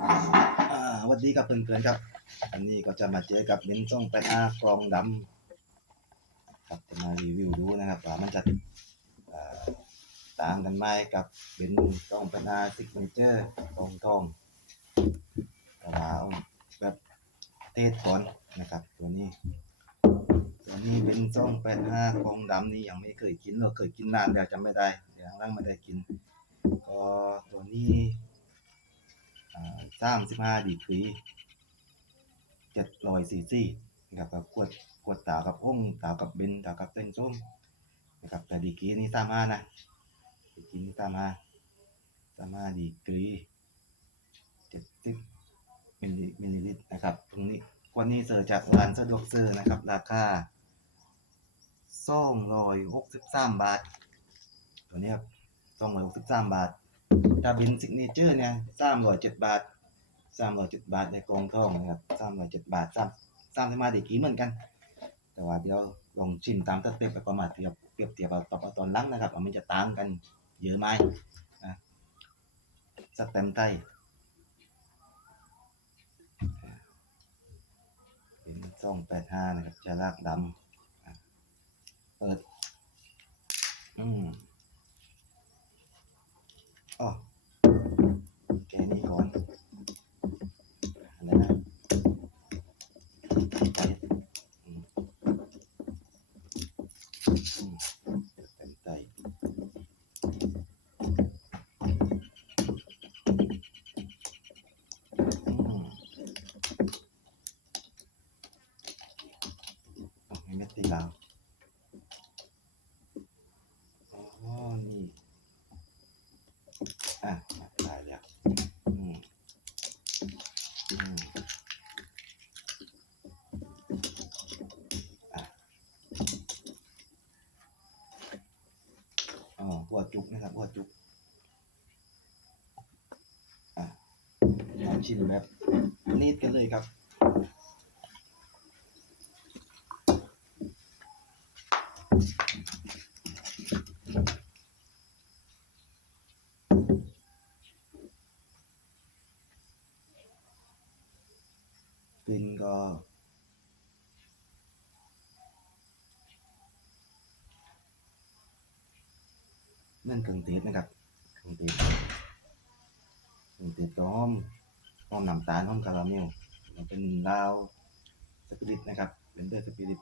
สวัสดีครับเพื่อนๆครับ อันนี้ก็จะมาเจอกับเบนซ์ต้องไปอากรองดำครับจะมารีวิวดูนะครับว่ามันจะต่างกันไหมกับเบนซ์ต้องไปอาซิกเนเจอร์กรองทองกระเอาแบบเทศก่อนนะครับ ตัวนี้ ตัวนี้เบนซ์ต้องไปอากรองดำนี่ยังไม่เคยกินหรอกเคยกินนานแล้วจำไม่ได้ยังร่างไม่ได้กิน ก็ตัวนี้ สามสิบห้าดีกรีเจ็ดร้อยซีซีนะครับกับขวดขวดตากับห้องตากับเบนตากับเส้นส้มนะครับแต่ดีกรีนี่สามห้านะดีกรีนี่สามห้าสามห้าดีกรีเจ็ดสิบมิลลิมิลลิลิตรนะครับตรงนี้ขวดนี้เสิร์จากร้านสะดวกซื้อนะครับราคาสองร้อยหกสิบสามบาทตัวนี้ครับสองร้อยหกสิบสามบาท ถ้าบินซิกเนเจอร์เนี่ยสามร้อยเจ็ดบาทสามร้อยเจ็ดบาทในกองทองนะครับสามร้อยเจ็ดบาทสามสามที่มาดีกี้เหมือนกัน แต่ว่าเดี๋ยวลองชิมตามสเต็ปไปประมาณเทียบเปรียบเทียบเอาตอนตอนลังนะครับว่ามันจะต่างกันเยอะไหมนะสเต็มไทยเป็นสองแปดห้านะครับจะลากดำอะเปิด อืม อ๋อแกนี่ก่อนอะไรนะไปอืมอืมเต็มใจอืมเอาให้เม็ดตีลาวอ๋อ นี่ อะได้แล้วอืมอืมอะอ๋อหัวจุก นะครับหัวจุกอะมาชิมแบบนิดกันเลยครับ กลิ่นก็ นั่นเครื่งเทศนะครับเครื่งเทศเครื่องเทศก็หอมหอมน้ำตาลหอมคาราเมลมันเป็นลาวสปิริตนะครับเป็นเดอร์สปิริต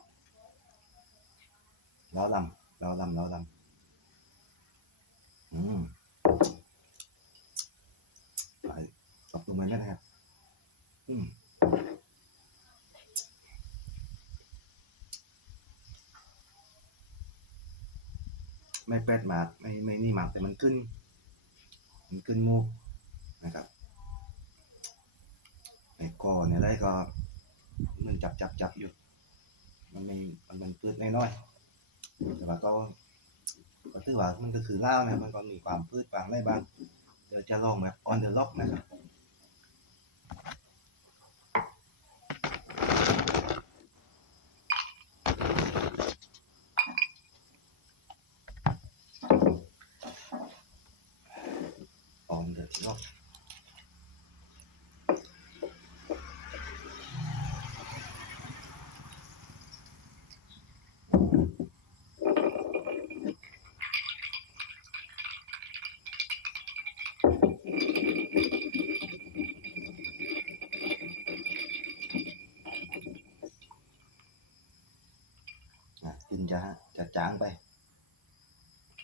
ลาวลำลาวลำลาวลำอืมไปปรับปรุงมันนะครับอืม แปดหมากไม่ไม่นี่หมากแต่มันขึ้น มันขึ้นมูกนะครับในคอเนี่ยได้ก็มันจับจับจับอยู่ มันไม่มันมันพืชน้อยๆแต่ว่าก็ก็ถือว่ามันก็คือเล่านะมันก็มีความพืชบางได้บ้างเดี๋ยวจะลองแบบ on the lock นะครับ on the lock อะกินจะจะจางไป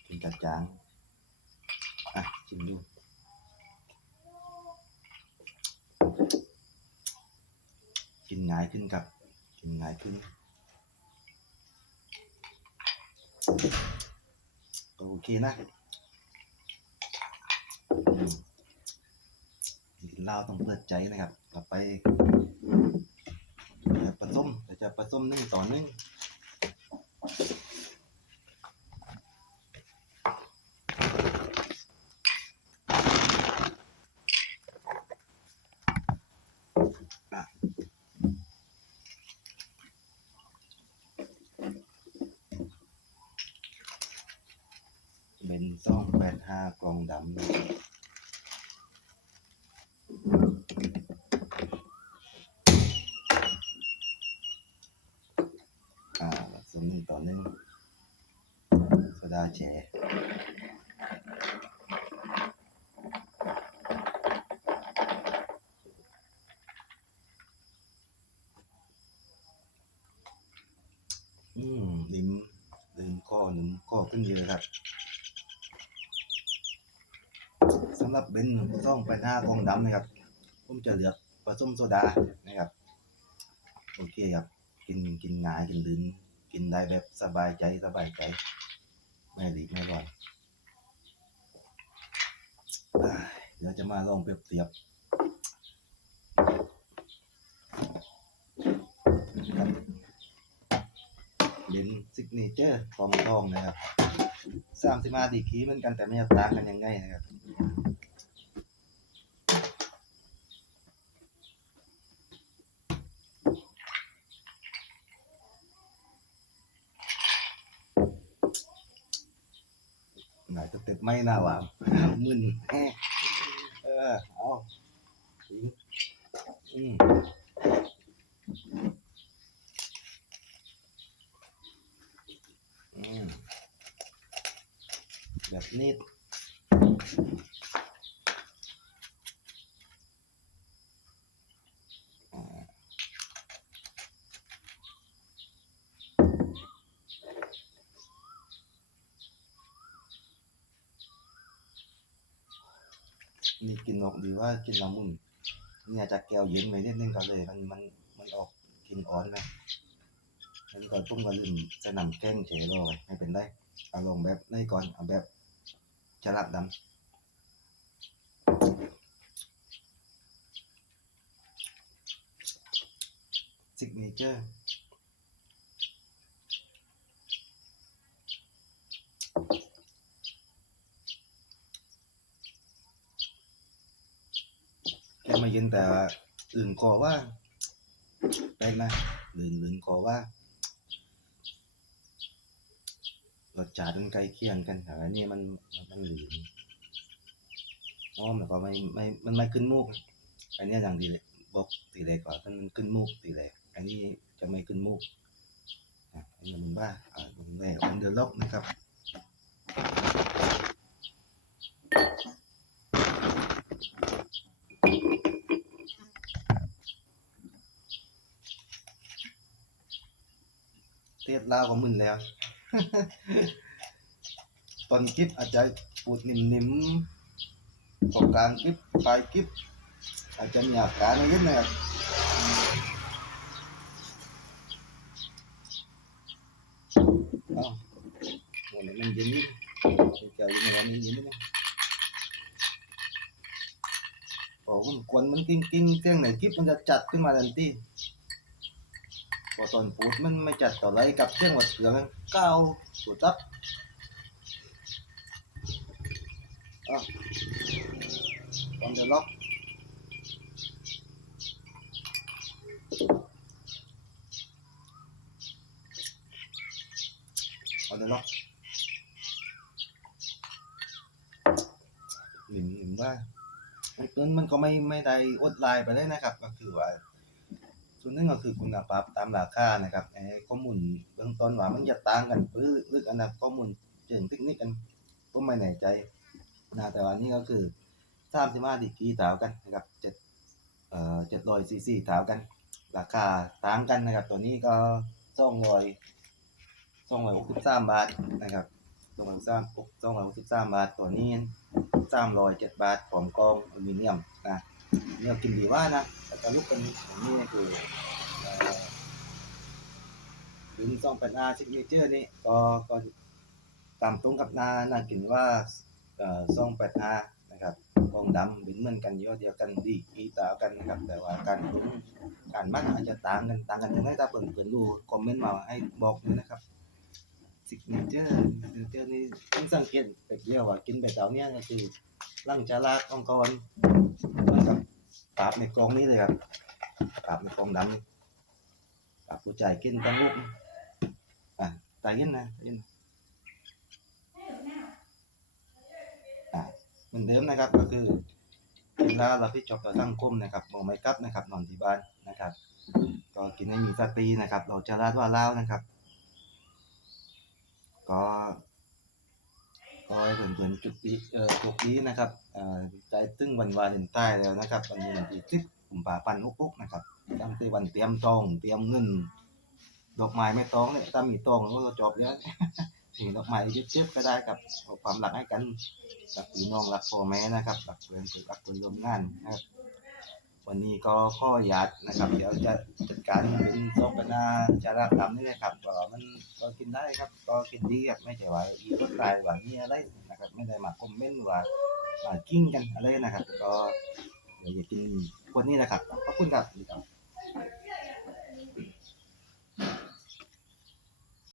กินจะจางอะชิมดู กิน ง่ายขึ้นครับ กินง่ายขึ้นก็โอเคนะกินเหล้าต้องเปิดใจนะครับ ต่อไปจะผสมแต่จะผสมหนึ่งต่อหนึ่ง ห้ากล่องดำอ่าสมหนึ่งต่อหนึ่งโซดาเจอืม ลิ้มลืมข้อหนึ่งข้อขึ้นเยอะครับ หรับเบนซ่องไปหน้ากองดำนะครับ ผมจะเลือกผสมโซดานะครับ โอเคครับ กินกินง่ายกินลื่นกินได้แบบสบายใจสบายใจ ไม่รีบไม่ร้อนเดี๋ยวจะมาลองเปรียบเทียบครับลินซิกเนเจอร์ฟองทองนะครับสามสิบห้าดีกรีเหมือนกันแต่ไม่ต่างกันยังไงนะครับ จะติดไม่น่าว่ามึนเออเอาทิ้งอืมอืมแบบนี้อ่า นี่กินอว่ากินละมุนเนี่ยจากแก้วเย็นไปนิดนึงก็เลยมันมันมันออกกินอ่อนไหมแล้วก็ต้มกระลืมจะนำแกงเฉยเลยไม่เป็นไรเอาลงแบบในก่อนเอาแบบฉลากดำซิกเนเจอร์ แก มาเย็นแต่อื่นกอว่าแปลกนะลื่นลื่นกอว่ารสชาติมันใกล้เคียงกันแต่อันนี้มันมันมันลื่นอ้อมแล้วก็ไม่ไม่มันไม่ขึ้นมูก อันนี้อย่างดีเลยบอกตีเลยก่อนมันมันขึ้นมูกตีเลยอันนี้จะไม่ขึ้นมูกอะอันนี้มันบ้าอ่ามันแรกมันเดอร์ล็อกนะครับ เทศลาวของมึนแล้ว ตอนคลิปอาจจะพูดนิ่มๆตรงกลางคลิปปลายคลิป อาจจะมีอาการนิดหนึงครับอ้าววันนี้มันเย็นนิดเจ้าอยู่ในวันนี้เย็นนิดนึงพอมันควันมันกิ้งกิ้งๆเสียงไหนคลิปมันจะจัดขึ้นมาทันที อตอนพูดมันไม่จัดต่อไรกับเสียงวัดเสืองก้าวสุดจับอะตอนเดล็อกตอนเดล็อกหลิมหลิมว่าไอ้เกินมันก็ไม่ไม่ได้อดไลน์ไปได้นะครับ ก็คือว่า ส่วนหนึงก็คือคุณภาพตามราคานะครับไอ้ข้อมูลเบื้องต้นว่ามันจะต่างกันปื้อลึกอันนะข้อมูลเชิงเทคนิคกันก็ไม่แน่ใจนะแต่ว่านี่ก็คือสามสิบห้าดีกีเท่ากันนะครับเจ็ดเอ่อเจ็ดร้อยซีซีเท่ากัน ราคาต่างกันนะครับ ตัวนี้ก็สองร้อยสองร้อยหกสิบสามบาทนะครับสองร้อยสามสองร้อยหกสิบสามบาทตัวนี้สามร้อยเจ็ดบาทของกองอลูมิเนียมนะเนี่ยกินดีว่านะ แต่ก็ลุกกันอย่างนี้คือหรือซองเป็นอาซิกเนเจอร์นี่ก็ก็ตามตรงกับนานากินว่าเอ่อซองเป็นอานะครับกองดำเป็นเหมือนกันเยอะเดียวกันดีอีต่ากันนะครับแต่ว่าการปรุงการมักอาจจะต่างกันต่างกันยังไงถ้าเปิดเปิดดูคอมเมนต์มาให้บอกด้วยนะครับซิกเนเจอร์ซิกเนเจอร์นี่ต้องสังเกตแบบเดียวว่ากินแบบเจ้าเนี้ยก็คือร่างจาราองกรนะครับ ปราบในกองนี้เลยครับปราบในกองดำนี่ปากกูจ่ายกินตั้งลูกอะตายยินนะตายยินอะเหมือนเดิมนะครับก็คือกินแล้วเราพี่จบต่อสังคมนะครับมองไม่กลับนะครับนอนที่บ้านนะครับ ก็กินให้มีสตินะครับ เราจะลาดว่าเล่านะครับ ก็ก็ให้เพื่อนๆจุดดีเอ่อจุดดีนะครับ ใจตึ้งวันวาเลนไทน์แล้วนะครับวันนี้วันที่สิบกุมภาพันธ์อุกๆนะครับตั้งแต่วันเตรียมทองเตรียมเงิน ดอกไม้ไม่ต้องเนี่ยถ้ามีตองก็จบแล้วถึงดอกไม้เจ็บๆก็ได้กับความหลักให้กันรักพี่น้องรักพ่อแม่นะครับรักเพื่อนหลักเพื่อนร่วมงานนะครับ วันนี้ก็ข้อยัดนะครับ เดี๋ยวจะจัดการเป็นโซกนาจาระกรรมนี่นะครับก็มันก็กินได้ครับ ก็กินดีครับไม่ใช่ว่าอีกตายว่ามีอะไรนะครับ ไม่ได้มาคอมเมนต์ว่ามากิ้งกันอะไรนะครับ ก็อย่ากินคนนี้นะครับขอบคุณครับ